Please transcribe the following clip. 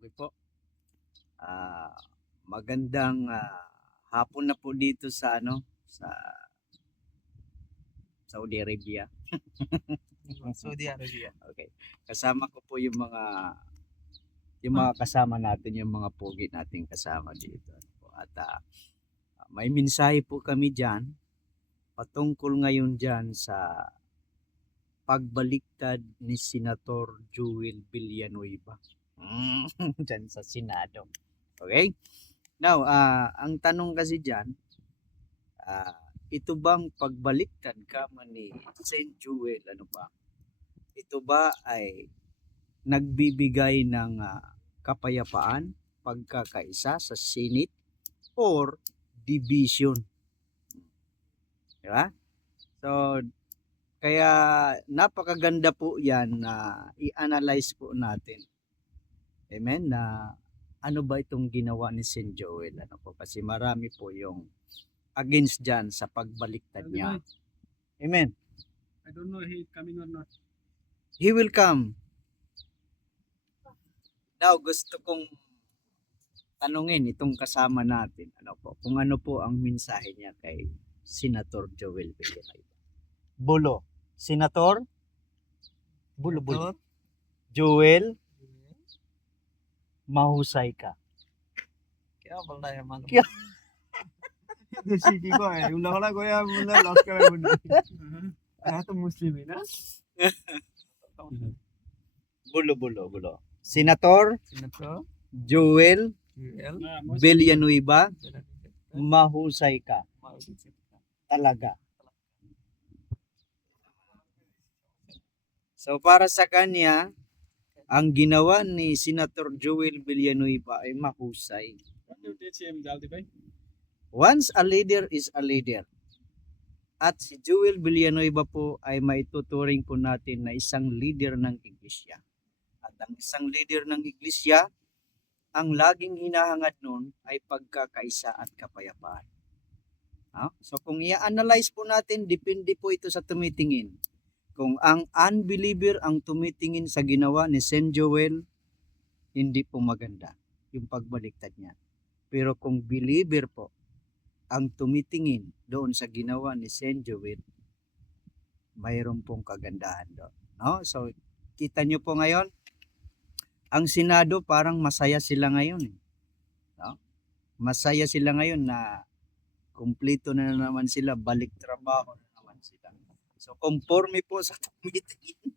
Okay po. Magandang hapon na po dito sa sa Saudi Arabia. Saudi Arabia. Okay. Kasama ko po yung mga kasama natin, yung mga pogi nating kasama dito. At may mensahe po kami diyan patungkol ngayon diyan sa pagbaliktad ni Senator Joel Villanueva. Diyan sa Senado. Okay? Now, ang tanong kasi diyan, ito bang pagbaliktad kamo ni Saint Joel, ano ba? Ito ba ay nagbibigay ng kapayapaan, pagkakaisa sa Senate or division? Diba? So, kaya napakaganda po yan na i-analyze po natin. Amen? Na ano ba itong ginawa ni Saint Joel? Ano po? Kasi marami po yung against dyan sa pagbaliktad niya. Amen? I don't know he coming or not. He will come. Now, gusto kong tanungin itong kasama natin, ano po, kung ano po ang mensahe niya kay Senator Joel Villanueva. Bulo. Senator? Bulo. Joel, mahusay ka. क्या बोल रहा है मालूम? क्या? सीखी को है उन लोगों को यार मुझे लॉस करे मुझे मैं तो मुस्लिम है ना Bulo. Senator Joel Villanueva, mahusay ka. Talaga. So para sa kanya, ang ginawa ni Senator Joel Villanueva ay mahusay. Once a leader is a leader. At si Joel Villanueva po ay maituturing po natin na isang leader ng iglesia. At ang isang leader ng iglesia, ang laging hinahangad nun ay pagkakaisa at kapayapaan. So kung i-analyze po natin, depende po ito sa tumitingin. Kung ang unbeliever ang tumitingin sa ginawa ni Saint Joel, hindi po maganda yung pagbaliktad niya. Pero kung believer po ang tumitingin doon sa ginawa ni Saint Joel, mayroon pong kagandahan doon. No? So, kita nyo po ngayon, ang Senado parang masaya sila ngayon. No? Masaya sila ngayon na kumpleto na naman sila, balik trabaho na naman sila. So, conforme po sa tumitingin.